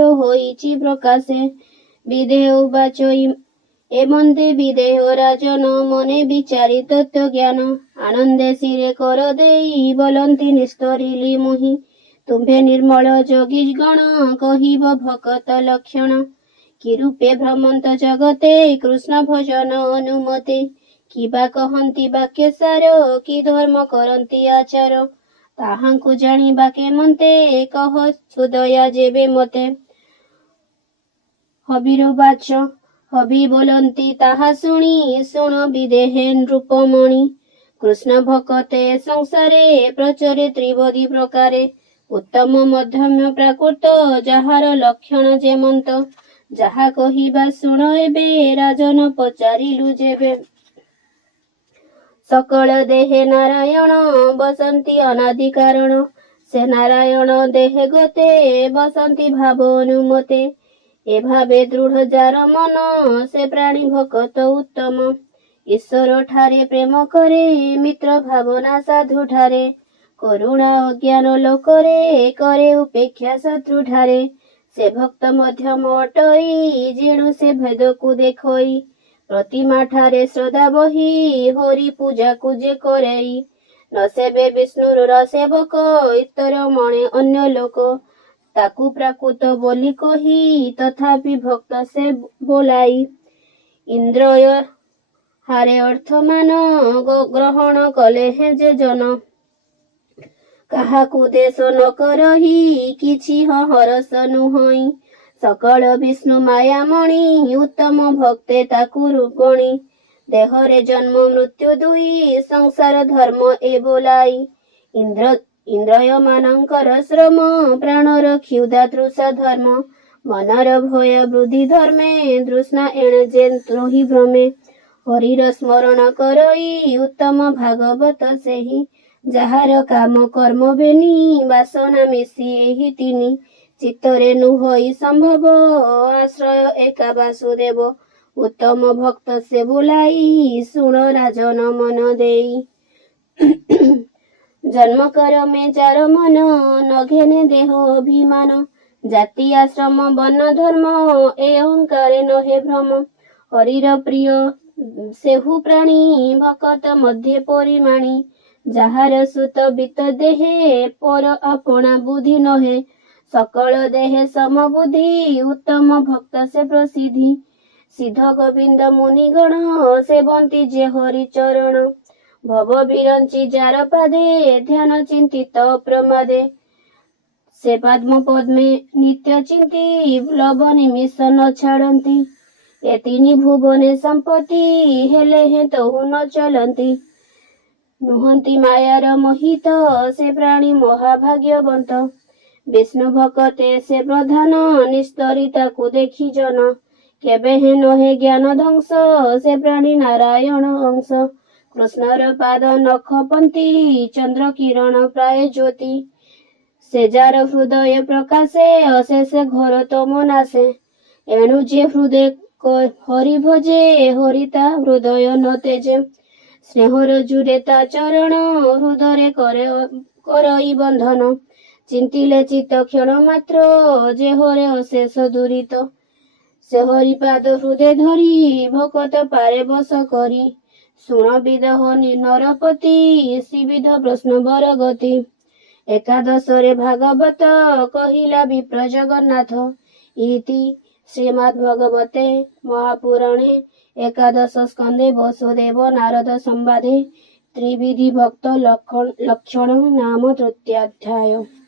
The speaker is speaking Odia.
ହୋଇଛି ପ୍ରକାଶେ ବିଦେହ ବାଚ ଏମନ୍ତେ ବିଦେହ ରାଜନ ମନେ ବିଚାରି ତତ୍ତ୍ୱ ଜ୍ଞାନ ଆନନ୍ଦେ ଶିରେ କର ଦେଇ ବଲନ୍ତି ନିସ୍ତରିଲି ମୁହିଁ ତୁମ୍ଭେ ନିର୍ମଳ ଯୋଗୀ ଗଣ କହିବ ଭକତ ଲକ୍ଷଣ କି ରୂପେ ଭ୍ରମନ୍ତ ଜଗତେ କୃଷ୍ଣ ଭଜନ ଅନୁମତେ କିବା କହନ୍ତି ବାକ୍ୟ ସାର କି ଧର୍ମ କରନ୍ତି ଆଚାର ତାହାଙ୍କୁ ଜାଣିବା କେମନ୍ତେ କହ ସୁଦୟା ଯେବେ ମତେ ହବିର ବାଚ ହବି ବୋଲନ୍ତି ତାହା ଶୁଣି ଶୁଣ ବିଦେହେ ନୃପମଣି କୃଷ୍ଣ ଭକତେ ସଂସାରେ ପ୍ରଚରେ ତ୍ରିବଦୀ ପ୍ରକାରେ ଉତ୍ତମ ମଧ୍ୟମ ପ୍ରାକୃତ ଯାହାର ଲକ୍ଷଣ ଯେମନ୍ତ ଯାହା କହିବା ଶୁଣ ଏବେ ରାଜନ ପଚାରିଲୁ ଯେବେ ସକଳ ଦେହେ ନାରାୟଣ ବସନ୍ତି ଅନାଦି କାରଣ ସେ ନାରାୟଣ ଦେହେ ଗତେ ବସନ୍ତି ଭାବ ଅନୁମତେ ଏଭାବେ ଦୃଢ଼ ଯାର ମନ ସେ ପ୍ରାଣୀ ଭକତ ଉତ୍ତମ ଈଶ୍ୱର ଠାରେ ପ୍ରେମ କରେ ମିତ୍ର ଭାବନା ସାଧୁ ଠାରେ କରୁଣା ଅଜ୍ଞାନ ଲୋକରେ କରେ ଉପେକ୍ଷା ଶତ୍ରୁ ଠାରେ ସେ ଭକ୍ତ ମଧ୍ୟମ ଅଟଇ ଯେଣୁ ସେ ଭେଦକୁ ଦେଖଇ ପ୍ରତିମା ଠାରେ ଶ୍ରଦ୍ଧା ବହି ହରି ପୂଜାକୁ ଯେ କରେଇ ନ ସେବେ ବିଷ୍ଣୁର ସେବକ ଇତର ମଣେ ଅନ୍ୟ ଲୋକ ତାକୁ ପ୍ରାକୃତ ବୋଲି କହି ତଥାପି ଭକ୍ତ ସେ ବୋଲାଇ ଇନ୍ଦ୍ରୟ ହାରେ ଅର୍ଥମାନ ଗ୍ରହଣ କଲେ ହେ ଯେ ଜନ କାହାକୁ ଦେଶ ନ କରହି କିଛି ହରସ ନୁହଇଁ ସକଳ ବିଷ୍ଣୁ ମାୟାମଣି ଉତ୍ତମ ଭକ୍ତେ ତାକୁ ଗଣି ଦେହରେ ଜନ୍ମ ମୃତ୍ୟୁ ଦୁଇ ସଂସାର ଧର୍ମ ଏ ବୋଲାଇ ଇନ୍ଦ୍ରୟ ମାନଙ୍କର ଶ୍ରମ ପ୍ରାଣର କ୍ଷୁଧା ତୃଷା ଧର୍ମ ମନର ଭୟ ବୃଦ୍ଧି ଧର୍ମେ ତୃଷ୍ଣା ଏଣେ ଯେ ତ୍ରୋହି ଭ୍ରମେ ହରିର ସ୍ମରଣ କରଇ ଉତ୍ତମ ଭାଗବତ ସେହି ଯାହାର କାମ କର୍ମ ବେନି ବାସନା ମିଶି ଏହି ତିନି ଚିତ୍ତରେ ନୁହଇ ସମ୍ଭବ ଆଶ୍ରୟ ଏକା ବାସୁଦେବ ଉତ୍ତମ ଭକ୍ତ ସେ ବୋଲାଇ ଶୁଣ ରାଜନ ମନ ଦେଇ ଜନ୍ମ କରମେ ଯାର ମନ ନଘେନେ ଦେହ ଅଭିମାନ ଜାତି ଆଶ୍ରମ ବନ ଧର୍ମ ଏ ଅହଙ୍କାରେ ନହେ ଭ୍ରମ ହରିର ପ୍ରିୟ ସେହୁ ପ୍ରାଣୀ ଭକତ ମଧ୍ୟ ପରିମାଣୀ ଯାହାର ସୁତ ବିତ ଦେହେ ପର ଆପଣା ବୁଦ୍ଧି ନହେ ସକଳ ଦେହେ ସମବୁଦ୍ଧି ଉତ୍ତମ ଭକ୍ତ ସେ ପ୍ରସିଦ୍ଧି ସିଦ୍ଧ ଗୋବିନ୍ଦ ମୁନିଗଣ ସେବନ୍ତି ଯେ ହରି ଚରଣ ଭବ ବିରଞ୍ଚି ଯାର ପାଦେ ଧ୍ୟାନ ଚିନ୍ତିତ ପ୍ରମାଦେ ସେ ପଦ୍ମ ପଦ୍ମେ ନିତ୍ୟ ଚିନ୍ତି ଲବ ନିମିଷ ନ ଛାଡ଼ନ୍ତି ଏ ତିନି ଭୁବନେ ସମ୍ପତ୍ତି ହେଲେ ହେ ତହୁ ନ ଚଲନ୍ତି ନୁହନ୍ତି ମାୟାର ମୋହିତ ସେ ପ୍ରାଣୀ ମହାଭାଗ୍ୟବନ୍ତ ବିଷ୍ଣୁ ଭକତେ ସେ ପ୍ରଧାନ ନିସ୍ତରୀ ତାକୁ ଦେଖି ଜନ କେବେ ହେ ନହେ ଜ୍ଞାନ ଧ୍ୱଂସ ସେ ପ୍ରାଣୀ ନାରାୟଣ ଅଂଶ କୃଷ୍ଣର ପାଦ ନଖପନ୍ତି ଚନ୍ଦ୍ର କିରଣ ପ୍ରାୟ ଜ୍ୟୋତି ସେ ଯାର ହୃଦୟ ପ୍ରକାଶେ ଅଶେଷ ଘୋର ତମ ନାଶେ ଏଣୁ ଯେ ହୃଦୟ ହରି ଭଜେ ହରି ତା ହୃଦୟ ନ ତେଜେ ସ୍ନେହର ଜୁରେ ତା ଚରଣ ହୃଦୟରେ କରଇ ବନ୍ଧନ ଚିନ୍ତିଲେ ଚିତ୍ତ କ୍ଷଣ ମାତ୍ର ଯେ ହରେ ଅଶେଷ ଦୂରିତ ସେ ହରି ପାଦ ହୃଦୟ ଧରି ଭକତ ପାରେ ବସ କରି ଶୁଣ ବିଦହ ନରପତି ଶିବିଧ ପ୍ରଶ୍ନ ବରଗତି ଏକାଦଶରେ ଭାଗବତ କହିଲା ବିପ୍ର ଜଗନ୍ନାଥ ଇତି ଶ୍ରୀମଦ୍ ଭଗବତେ ମହାପୁରାଣେ ଏକାଦଶ ସ୍କନ୍ଧେ ବସୁଦେବ ନାରଦ ସମ୍ବାଦେ ତ୍ରିବିଧି ଭକ୍ତ ଲକ୍ଷଣ ନାମ ତୃତୀୟାଧ୍ୟାୟ।